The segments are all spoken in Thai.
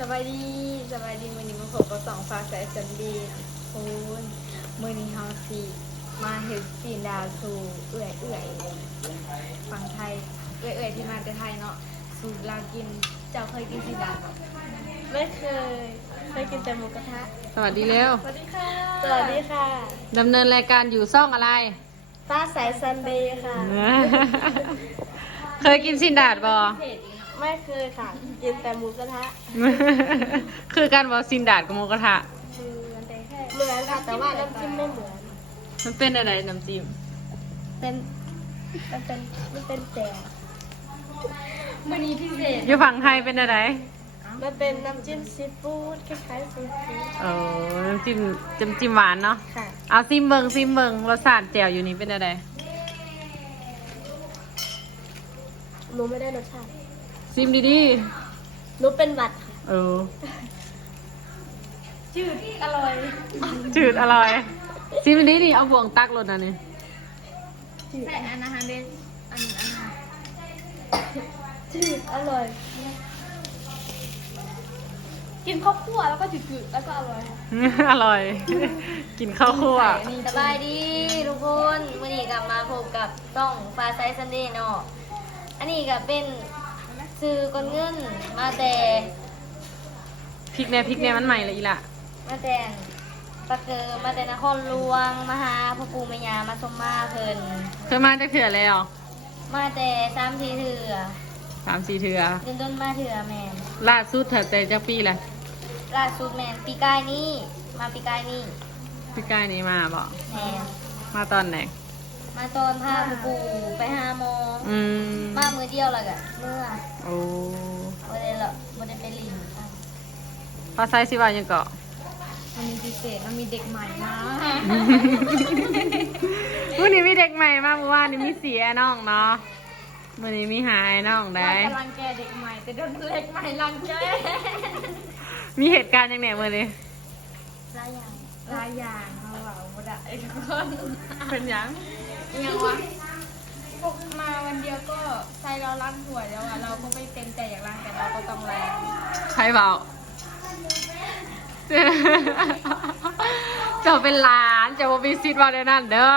สบายดีมือนี้มาพบกับสองฟ้าสายสันดีคุณมือนี้เฮาสิมาเห็ดซีนดาวสู่เอื่อยฝั่งไทยเอื่อยที่มาแต่ไทยเนาะสู่ลาวกินเจ้าเคยกินซีนดาวบ่ ไม่เคยกินแต่หมูกระทะ สวัสดีเร็ว สวัสดีค่ะ สวัสดีค่ะ ดำเนินรายการอยู่ซ่องอะไร ฟ้าใสซันเดย์ค่ะ เคยกินซินดาดบอ เพจอีกเนาะ ไม่เคยค่ะ กินแต่หมูกระทะ คือการบอซินดาดกับหมูกระทะ คือมันแต่แค่ เหมือนค่ะแต่ว่าน้ำจิ้มไม่เหมือน มันเป็นอะไรน้ำจิ้ม เป็นมันเป็นแจ่ว มือนี้พิเศษ อยู่ฝั่งไทยเป็นอะไร มันเป็นน้ำจิ้มซีฟู้ดคล้ายๆซีฟู้ด เออน้ำจิ้มหวานเนาะ ค่ะ เอาซิมเบิงรสชาติแจ่วอยู่นี่เป็นอะไร หนูไม่ได้รสชาติ ซิมดี หนูเป็นหวัดค่ะ ๆเออ จืดอร่อย จืดอร่อย ซิมดีๆดิเอาบ่วงตักรสอันนี้ ใส่อันอาหารเด็ดอันอาหาร จืดอร่อย กินข้าวคั่วแล้วก็จืดๆแล้วก็อร่อย อร่อย กินข้าวคั่ว สบายดีทุกคนวันนี้กลับมาพบกับต้องฟาไซซันเดย์เนาะอันนี้ก็เป็นซื้อก้อนเงินมาแต่ พริกเนี่ยมันใหม่เลยอีละ มาแต่ตะเกียมาแต่นครหลวงมาหาพ่อปู่แม่ย่ามาสมมาเพิ่น เคยมาจากเถื่อแล้ว มาแต่3-4เถื่อ 3-4เถื่อ เดินต้นมาเถื่อแมน ล่าสุดเถื่อแต่จากปีแหละ ล่าสุดแมนปีกายนี้มาปีกายนี้ พี่ใกล้นี้มาบอก แมน มาตอนไหน มาตอนพาพ่อปู่ไปหาหมอ อืม มามือเดียวและกะเมื่อ โอ้ บ่ได้ละบ่ได้ไปลินค่ะ พอไซสิว่ายังเกาะ มันมีพิเศษมันมีเด็กใหม่มา มื่อนี้มีเด็กใหม่มาเมื่อวานนี้มีเสียน้องเนาะมื่อนี้มีหายน้องได้ เรากำลังแกเด็กใหม่แต่โดนเล็กใหม่รังแก มีเหตุการณ์ยังไงมื่อนี้ หลายอย่าง หลายอย่างเราเอาหมดอะไอ้ทุกคน เป็นหยัง ยังวะพวกมาวันเดียวก็ใส่เราล้างหัวแล้วอะเราก็ไม่เต็มใจอยากล้างแต่เราก็ต้องล้าง ใครเบาเจ้าเป็นหลานเจ้าบ่มีสิทธิ์ว่าได้นั่นเด้อ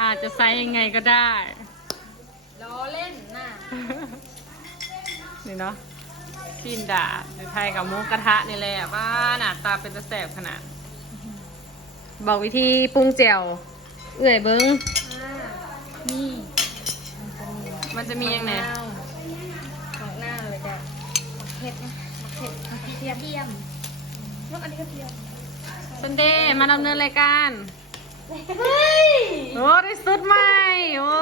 อาจจะใส่ยังไงก็ได้ ล้อเล่นน่ะ นี่เนาะกินดาดหรือไทยกับหมูกระทะนี่แหละว่าหน้าตาเป็นตะแสบขนาด บอกวิธีปรุงแจ่วเอื่อยเบิ้ง นี่ มันจะมียังไง ของหน้าเลยจ้ะเผ็ดนะเผ็ดกระเทียมลูกอันนี้กระเทียม ซันเดย์มาดำเนินรายการโอ้ได้สุดใหม่ โอ้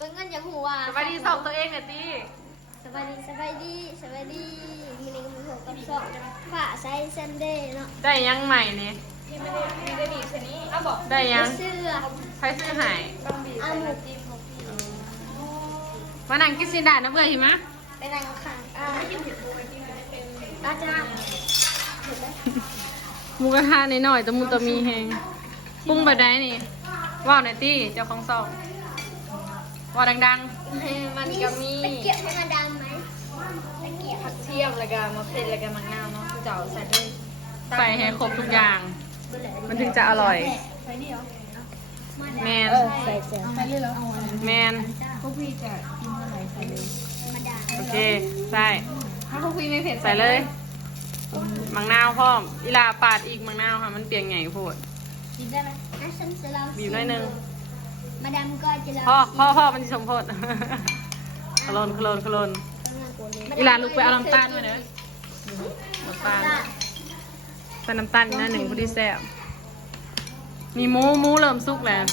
ก็เงินอย่างหัว สบายดีสอบตัวเองหน่อยดิ สบายดีมีนี่ก็มีหัวกับสองฟ้าใสซันเดย์เนาะ ได้ยังใหม่เนี่ย ที่ไม่ได้ดีชนิดเอาบอก ได้ยัง เสื้อ ใครซื้อใหาย ต้องบีบ เอาหมู มานั่งกินซินดาดนะเบื่อหิมะ ไปนั่งข้างอาจารย์ หมูกระทะนิดหน่อยๆตะมุตะมีแหงปรุงแบบไหนนี่ว่าวหน่อยตีเจ้าของซองว่าวดัง มันก็มี ตะเกียบให้มันดังไหมตะเกียบ ผักเทียมแล้วก็มะเขือแล้วก็มะนาวเนาะคือจะเอาใส่ด้วย ๆใส่ให้ครบทุกอย่าง มันถึงจะอร่อย ใส่นี่เหรอ แมน ใส่เสื้อ ใส่เลยเหรอ แมน พวกพี่จะกินเท่าไหร่ใส่เลย มาดัง โอเค ใส่ ถ้าพวกพี่ไม่เผ็ด ใส่เลยมังนาวพร้อมอีลาปาดอีกมังนาวค่ะ มันเปลียงใหญ่โพด กินได้ไหมอ่ะฉันจะลอง บีบหน่อยหนึง มาดังก็จะลอง พ่อมันจะสมโพด คลนอีลาลุกไปเอาน้ำตาลมาเด้อน้ำตาลใส่น้ำตาลอีกหนะหนึ่งพอดีแซ่บมีหมูเริ่มสุกแล้ว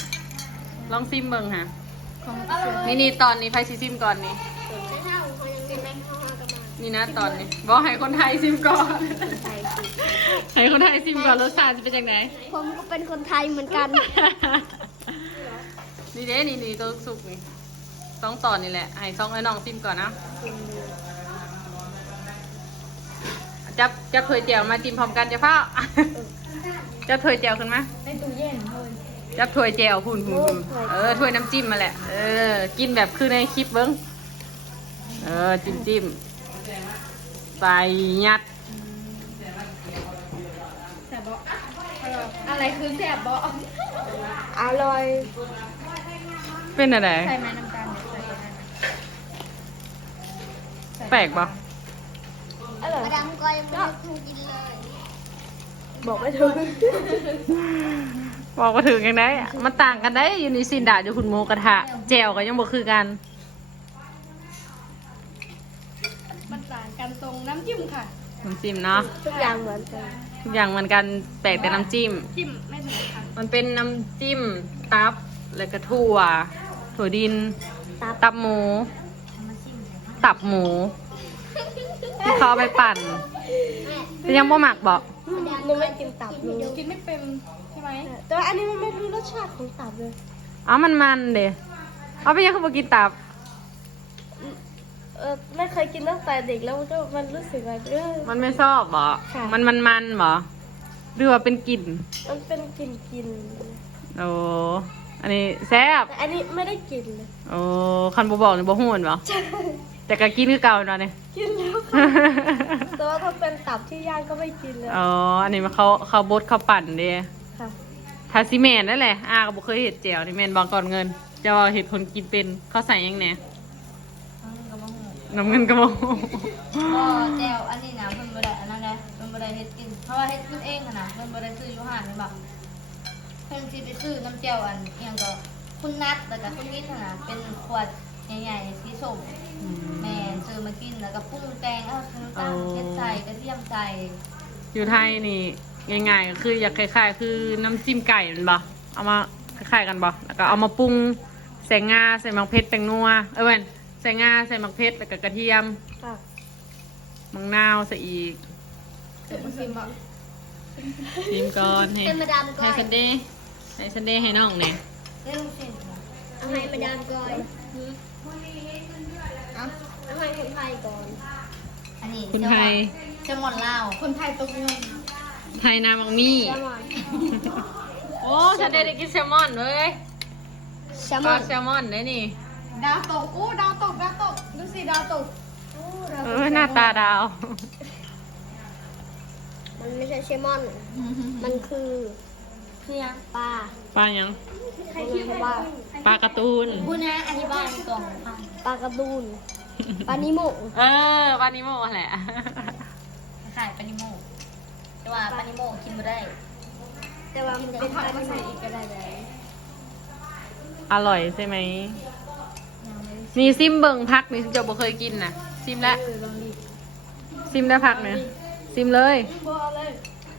ลองซิมเบิ่งค่ะนี่ตอนนี้ไพ่ซิมก่อนนี่ ไม่เท่าเขายังกินไม่เท่ากันมา นี่นะตอนนี้บอกให้คนไทยซิมก่อน ให้คนไทยซิมก่อนรสชาติจะเป็นยังไง ผมก็เป็นคนไทยเหมือนกัน นี่เด้นี่ตัวสุกนี่ต้องตอนนี่แหละให้ซองไอ้น้องซิมก่อนนะจับถ้วยแจ่วมาจิ้มพร้อมกันจะเฝ้า จับถ้วยแจ่วขึ้นมา ในตู้เย็นเลย จับถ้วยแจ่วหุ่นถ้วยน้ำจิ้มมาแหละกินแบบคือในคลิปเบิ้ง จิ้มจิ้มใส่ยัด แซ่บบ่อะไรคือแซ่บบ่ อร่อย เป็นอะไร ใส่ไม้น้ำตาลเนี่ยใส่ได้นะ แปลกปะ อร่อยมาดามก้อยยังไม่ได้คงกินเลย บอกไม่ถึง บอกมาถึงยังไงมันต่างกันได้อยู่ในซินดาอยู่คุณโมกระทะแจวก็ยังบ่คือกัน มันต่างกันตรงน้ำจิ้มค่ะ น้ำจิ้มเนาะ ทุกอย่างเหมือนกัน ทุกอย่างเหมือนกันแปลกแต่น้ำจิ้ม จิ้มไม่เหมือนกัน มันเป็นน้ำจิ้มตับแล้วก็ถั่วดิน ตับหมู ตับหมูที่เขาเอาไปปั่นแต่ยังบ่หมักบอก หนูไม่กินตับหนู กินไม่เป็นใช่ไหม แต่ว่าอันนี้มันไม่รู้รสชาติของตับเลย เอามันเด้เอาไปยังเขาบอกกินตับ ไม่เคยกินตั้งแต่เด็กแล้วมันรู้สึกว่ามันไม่ชอบบ่ ค่ะ มันบ่หรือว่าเป็นกลิ่น มันเป็นกลิ่น โอ้อันนี้แซ่บ แต่อันนี้ไม่ได้กินเลย โอ้คันบ่บอกนี่บ่ฮู้บ่แต่ก็กินคือเก่าเนาะนี่ กินแล้วค่ะ แต่ว่าถ้าเป็นตับที่ย่างก็ไม่กินเลย อ๋ออันนี้มันเขาบดเขาปั่นเด้ ค่ะ ทาซิแมนนั่นแหละก็บ่เคยเห็ดแจ่วนี่แม่นบางก่อนเงินจะว่าเห็ดคนกินเป็นเขาใส่หยังแหน่น้ำเงินกระโมง ก็แจวอันนี้นะเพิ่นบ่ได้อันนั้นนะเพิ่นบ่ได้เฮ็ดกินเพราะว่าเฮ็ดกินเองอะนะเพิ่นบ่ได้ซื้ออยู่ห้างนี่บักเพิ่นสิไปซื้อน้ำแจ่วอันอิหยังก็คุณนัดแล้วก็คุณนิดน่ะเป็นขวดใหญ่ๆสีส้มแม่ซื้อมากินแล้วก็ปรุงแต่งเอาน้ำตาลเผ็ดใส่กระเทียมใส่ อยู่ไทยนี่ง่ายๆก็คืออยากคล้ายๆคือน้ำจิ้มไก่แมันบ่เอามาคล้ายๆกันบ่แล้วก็เอามาปรุงใส่งาใส่มักเพชรแตงนัวเว้นใส่งาใส่มักเพชรแล้วก็กระเทียม ค่ะ มังนาวใส่อีก เดี๋ยวมาชิมบ่ ชิมก่อนให้ เป็นมาดามก้อ ให้ ย ซันเดย์ให้น้องเนี่ย เรื่องสิ่ง เอาให้มาดามก้อยเอาให้คนไทยก่อน อันนี้ คุณไทย แซลมอนลาว คนไทยตกเงิน ไทยนามังมี่ แซลมอน โอ้ซันเดย์ได้กินแซลมอนเว้ย แซลม ก็ อน แซลมอนได้นี่ ดาวตกอู้ดาวตกดูสิดาวตก หน้าตาดาว มันไม่ใช่แซลมอน มันคือปลา ปลายัง ใครคิดว่า ปลาการ์ตูน คุณนะอธิบายก่อน ปลากระดูนปลานิโม ปลานิโมแหละ ขายปานิโมแต่ว่าปานิโมกินไม่ได้ แต่ว่ามันเป็นปลานิโมอีกก็ได้เลย อร่อยใช่ไหมนี่ซิมเบิงพักนี่จะบ่เคยกินนะซิมแล้วซิมได้พักเนี่ยซิมเลย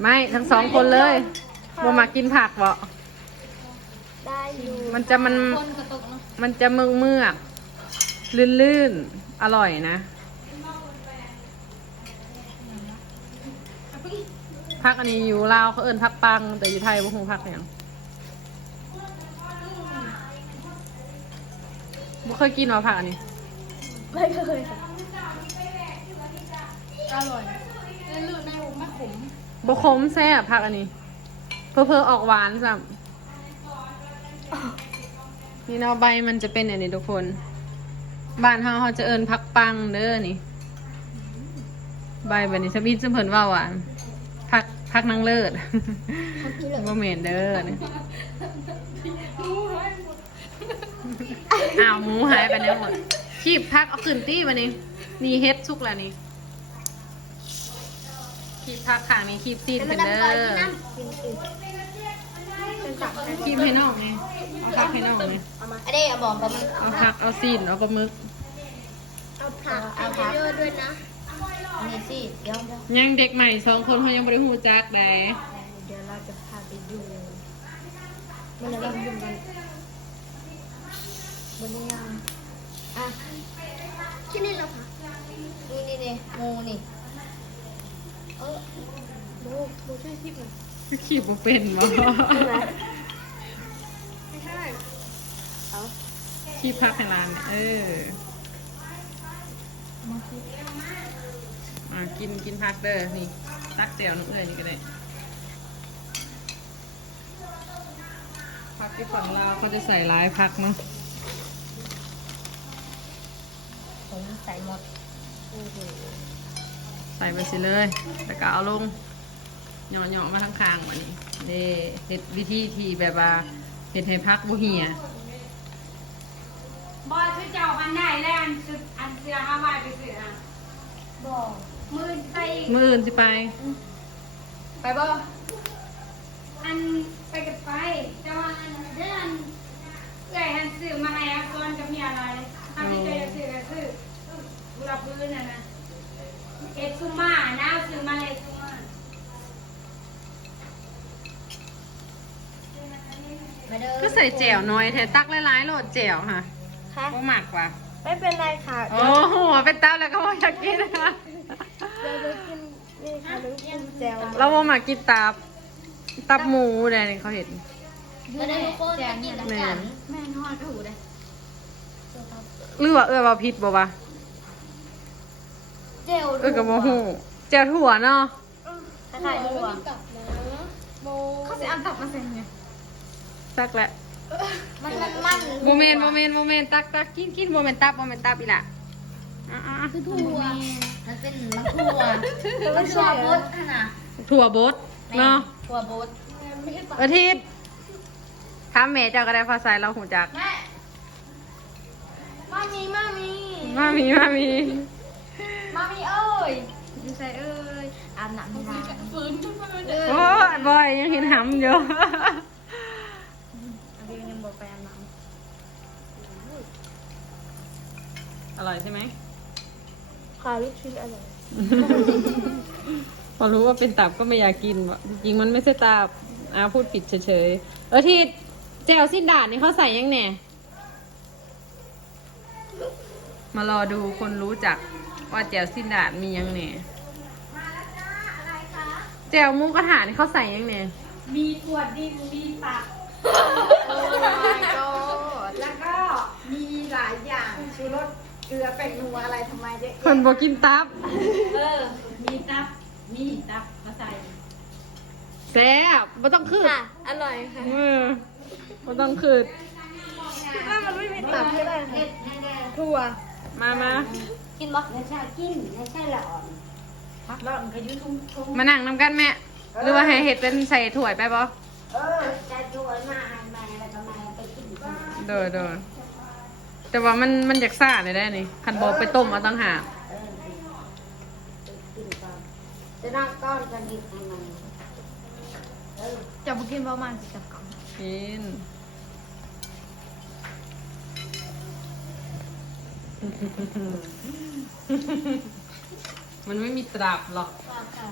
ไม่ทั้งสองคนเลยบ่มากินผักบ่ ได้อยู่ มันจะเมือกลื่นๆอร่อยนะพักอันนี้อยู่ลาวเขาเอิ้นพักปังแต่อยู่ไทยบ่ฮู้พักหยังบ่เคยกินว่าผักอันนี้ ไม่เคยค่ะ อร่อยลื่นๆไม่ขม บ่ขมแซ่บผักอันนี้เพิ่อๆออกหวานซ้ำนี่เนาะใบมันจะเป็นอันนี้ทุกคนบ้านเฮาจะเอิ้นผักปังเด้อนี่ใบแบบนี้สมิธเพิ่นว่าหวานผักนางเลิศ บ่แม่นเด้อนี่อ้าวหมูหายไปแล้วหมดคีบพักเอาขึ้นตี้มานี่นี่เฮ็ดสุกแล้วนี่คีบพักข้างนี้คีบตีน แต่ ขึ้ มาน ดาม เด้ ก้อย อ ที่น้ำกินอีกเป็นตับนะ คีบให้น้องไงเอาพักให้น้องไง เอามา อันนี้เอาบอกปลาหมึก เอาผักเอาซีนเอาปลาหมึก เอาผักเอาเยอะๆด้วยนะ อันนี้สิเดี๋ยว ยังเด็กใหม่2 คนเขายังบ่ได้ฮู้จักได้ เดี๋ยวเราจะพาไปดูมันจะลองดูกันบนนี้ยังอ่ะที่นี่เราค่ะ นี่งูนี่ ดูช่วยคลิปหน่อย คีบบ่เป็นบ่ ไม่ใช่เอา คีบพักให้ร้านเนี่ยกินผักเด้อนี่ตักแจ่วน้ำเอื้อยนี่ก็ได้ผักที่ฝั่งลาวเขาจะใส่หลายผักเนาะ โ ผมใส่หมด ใส่ไปสิเลยแล้วก็เอาลงเหยาะๆมาทั้งคางวันนี้นี่เห็ดวิธีที่แบบว่าเห็ดให้พักบุเหีย บอลช่วยเจ้าอันได้แล้วอันเสือห้าใบไปเสือ บอก มือไป มื้ออื่นสิไป ไปบ่อันไปกับไปแต่ว่าอันเดินเอ้ยอันซื้อมาให้อาก่อนกับเมียอะไรอันที่เจอซื้อก็ซื้อบุรับพื้นน่ะนะเอ็ดซุม่านะซื้อมาให้ซุม่า มาเด้อ ก็ใส่แจ่วน้อยแท้ตักหลายๆโหลดแจ่วค่ะ ค่ะ บ่หมักว่ะ ไม่เป็นไรค่ะ โอ้โหเป็นตับแล้วก็บ่อยากกินนะคะ เราจะกินนี่ค่ะเรากินแจว เราบ่หมักกินตับหมูเด้นี่เขาเห็น มาเด้อทุกคนมากินน้ำกัน แม่นอนก็หูได้ หรือว่าว่าผิดบ่วะ เจล ก็บ่ฮู้แจ่วถั่วเนาะ ถ้าขายหัวโม เขาสิเอาตับมาใส่ไง ตักแล้ว มัน บ่แม่นตักกินบ่แม่นตับอีหล่ะอ่า คือถั่ว มันเป็นมะถั่วมันถั่วบดขนาด ๆถั่วบดเนาะ ถั่วบด อาทิตย์ถามแม่เจ้าก็ได้พอใส่เราหูจัก แม่ มามี มามี มามีเอ้ยอยู่ใส่เอ้ยอาบน้ำให้น้ำ โอ้ยบอยยังเห็นหำอยู่ อันนี้ยังบอกไปอาบน้ อร่อยใช่ไหม ขายลูกชิ้นอร่อย พอรู้ว่าเป็นตับก็ไม่อยากกินว่ะจริงๆมันไม่ใช่ตับพูดผิดเฉยๆที่แจวสิ้นดาดนี่เขาใส่ยังเนี่ยมารอดูคนรู้จักว่าแจวสิ้นดาดมียังเนี่ยแจวหมูกระถานี่เขาใส่ยังเนี่ย ำมีถั่วดิบมีตับ โอ้ my god แล้วก็มีหลายอย่างชูรสเกลือแป้งนัวอะไรทำไมเยอะ คนบอกกินตับ มีตับมาใส่ แซ่บไม่ต้องคืด ค่ะ อร่อยค่ะ ไม่ต้องคืด คิดว่ามันไม่มีตับใช่ไหมคะ เผ็ดแน่ ถั่ว มา ๆกินบ่ไม่ใช่กินไม่ใช่ละอ่อน แล้วมันก็ยืดทุ่ง มานั่งน้ำกันแม่หรือว่าให้เห็ดเป็นใส่ถ้วยไปบ่ ใจถั่วมาให้แม่แล้วก็แม่ไปกินก่อน โดยแต่ว่ามันอยากซ่าเลยได้นี่คันบอกไปต้มเอาตั้งหาก กินก่อนจะนั่งก้อนกันอีกให้มัน จะบุกินประมาณสิบกล่อง กิน มันไม่มีตราบหรอก ค่ะ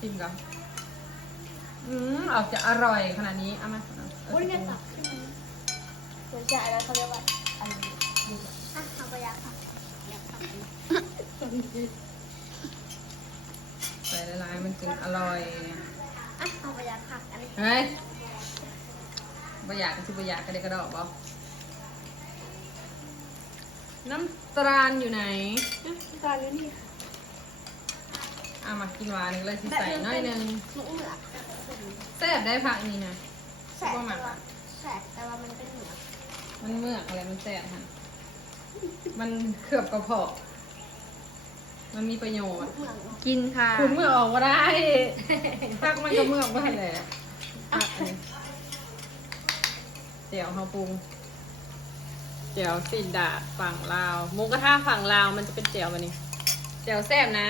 จริงเหรอออกจะอร่อยขนาดนี้เอามา โอ้ยเนี่ยตับขึ้นมาสนใจแล้วเขาเรียกว่าอะไรอ่ะเอาไปยักค่ะยักค่ะ ใส่ละลายมันจึงอร่อย อ่ะเอาไปยักค่ะอันนี้ เฮ้ยบะอยากก็สิบะอยากก็ได้กระดอกบ่น้ำตาลอยู่ไหน ตอนนี้นี่ เอามากินหวานเลยสิใส่น้อยหนึง หนูเหลือ แซ่บได้ผักนี่นะ แสบแต่ว่ามันเป็นเหนือ มันเมือกอะไรมันแซ่บฮะมันเคลือบกระเพาะมันมีประโยชน์ เหมือน กินค่ะ คุณเมือกออกมาได้พักมันก็เมือกมาแหละพักนี่เจียวเฮาปรุงเจียวสีดาดฝั่งลาวหมูกระทะฝั่งลาวมันจะเป็นเจียวแบบนี้เจียวแซ่บนะ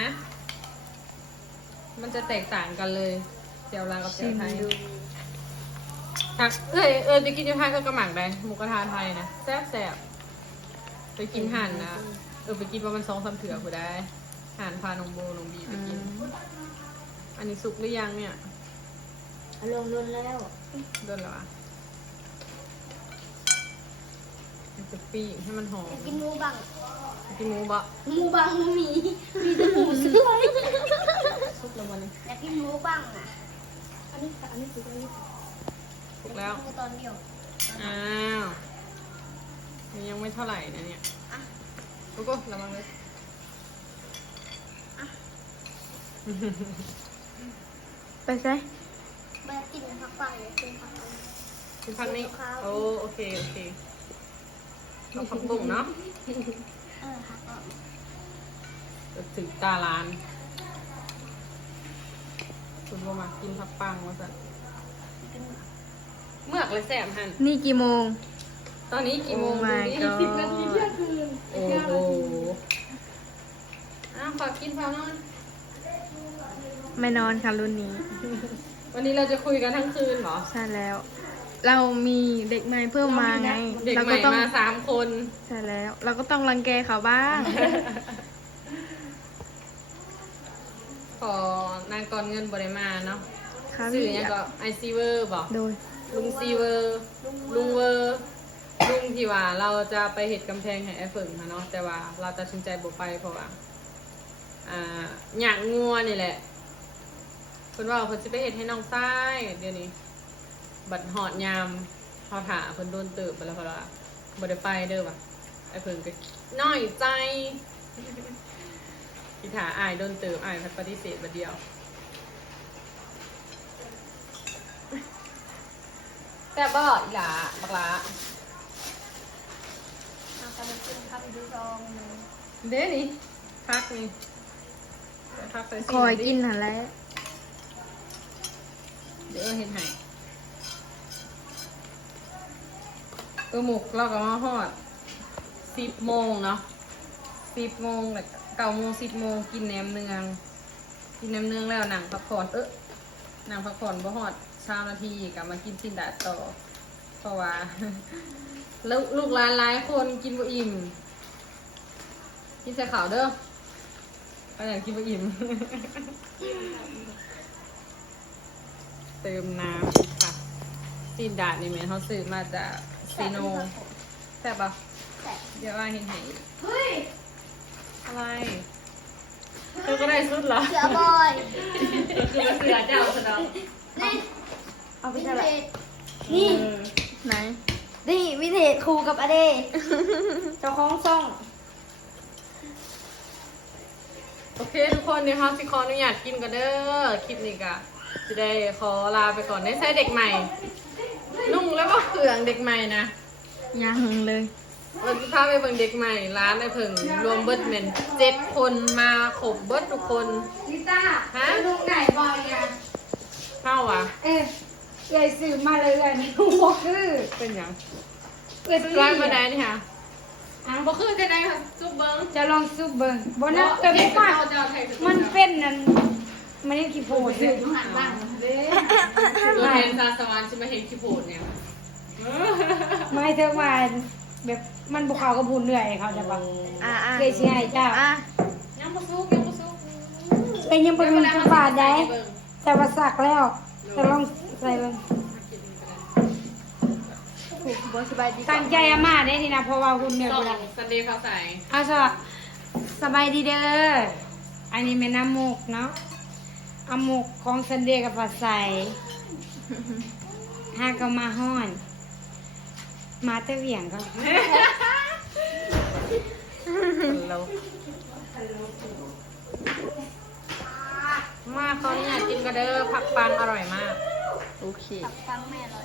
มันจะแตกต่างกันเลยเจียวลาวกับเจียวไทยไปกินที่ไทยก็กระหมักได้หมูกระทะไทยนะแซ่บไปกินห่านนะไปกินประมาณ2-3 เถื่อกูได้ห่านพานงโบนงบีไปกิน อันนี้สุกหรือยังเนี่ย อารมณ์รุนแล้ว โดนแล้วอ่ะมันจะปีกให้มันหอม กินหมูบัง กินหมูบะ หมูบังมีแต่หมูสวย สุกแล้ววันนี้ อยากกินหมูบังอ่ะอันนี้คืออันนี้ สุกแล้ว หมูตอนเดียว อ้าวมันยังไม่เท่าไหร่นะเนี่ยลูกก็ระวังเลย ไปใส่ แบบกินผักปังเลยกินผักปัง คุณพักนี้โอ้โอเค กับผักบุ้งเนาะ หักออก จะถึงตาร้านคุณบ่มากินผักปังว่าสั่นเมือกเลยแซ่บหัน นี่กี่โมง ตอนนี้กี่โมง Oh my ดูดิ god 10 นาทีเที่ยงคืนโอ้โหฝากกินฝากนอน ไม่นอนค่ะรุ่นนี้ วันนี้เราจะคุยกันทั้งคืนเหรอ ใช่แล้ว เรามีเด็กใหม่เพิ่มมาไง เด็ก เรา ให ก็ ม่ ต้อง มา3 คน ใช่แล้ว เราก็ต้องรังแกเขาบ้าง ขอนางกรเงินบริมาเนาะ ค่ะ สื่ พี่ อยังก็ไอซีเวอร์บอก โดย ลุงซีเวอร์ลุงเวอร์ลุงที่ว่าเราจะไปเห็ดกำแพงให้ไอ้เฟิงค่ะเนาะแต่ว่าเราตัดสินใจบ่ไปเพราะว่าอยากงัวนี่แหละเพิ่นว่าเพิ่นสิไปเห็ดให้น้องซ้ายเดี๋ยวนี้ บัดหอดยามเฮาถาเพิ่นโดนเติบไปแล้วเพราะว่าบ่ได้ไปเด้อว่ะไอ้เพิ่งก็น้อยใจที่ถาอายโดนเติบอายพัดปฏิเสธบัดเดียวแต่บ่อีหลาบักหลา เอากระดูกครับดูซองหนึ่ง เด้นี่พักนี่พักใส่ คอยกินหันแหล้ว เดี๋ยวเห็นให้หมกเราก็มาฮอด10 โมงเนาะ10 โมงแล้ว9 โมง10 โมงกินแหนมเนืองแล้วหนังพักผ่อนหนังพักผ่อนบ่ฮอด20 นาทีกลับมากินสิ้นดาดต่อเพราะว่า แล้วลูกหลานหลายคนกินบ่อิ่มกินใส่ข้าวเด้อก็อยากกินบ่อิ่ม เติมน้ำค่ะซีนดาดนี่แม่เขาซื้อมาจากซีโนแซ่บปะ แต่ เดี๋ยวว่าเห็นไหน เฮ้ย อะไรเธอก็ได้สุดเหรอ เสือบอย คือเสือเจ้าสนอง นี่ เอาไป วิน เท่าไห เท ร่ จนี่ ไหน นี่วินเทจครูกับอเดเจ้าของซ่อง โอเคทุกคนเดี๋ยวเขาสิขออนุญาตกินกันเด้อคลิปนี้ก็จะได้ขอลาไปก่อนได้ใช้เด็กใหม่ นุ่งแล้วก็เขื่องเด็กใหม่นะ ยังเลย วันที่พาไปเบิ่งเด็กใหม่ร้านไอ้เพิ่งรวมเบิร์ดเมน7 คนมาขบเบิร์ดทุกคน ลิต้า ฮะ ลูกไหนบอยอ่ะ เข้าวะ เอ๊ะยายสื่อมาเลยอ่ะนี่ลูกบอกคือ เป็นหยัง เปิด ร้าน ที่ มาได้นี่ค่ะบ่คือจะได้ค่ะซุปเบิ้ง จะลองซุปเบิ้งบนนั้นแต่ไม่ว่า มันเป็นนั่นมันนี่กี่โพดเลย ตัวแทนซาสวรรค์ใช่ไหมเห็นขี้โพดเนี่ย ไม่เท่าว่าแบบมันบุกเขากระพูนเหนื่อยเขาจะบอก อ่ะ เคยเชียร์ให้เจ้า อ่ะ ยังบ่ซุกยังบ่ซุก ไอ้ยังเป็นมันจะบาดได้แต่ว่าสักแล้วจะลองใส่เบิ้ง บสบายดี ตั้งใจอามาได้นี่นะเพราะว่าหุ่นเหนื่อย ส่ เว ง ลา ซันเดย์ฟ้าใส เอาสบายดีเด้อ อันนี้เป็นน้ำมูกเนาะอามูกของซันเดย์กับผัดใส่ห้าก็มาห้อน มาแต่เหวี่ยงก็ เรามาเขาเนี่ยกินกันเด้อผักปังอร่อยมาก โอเค ฟังแม่เลย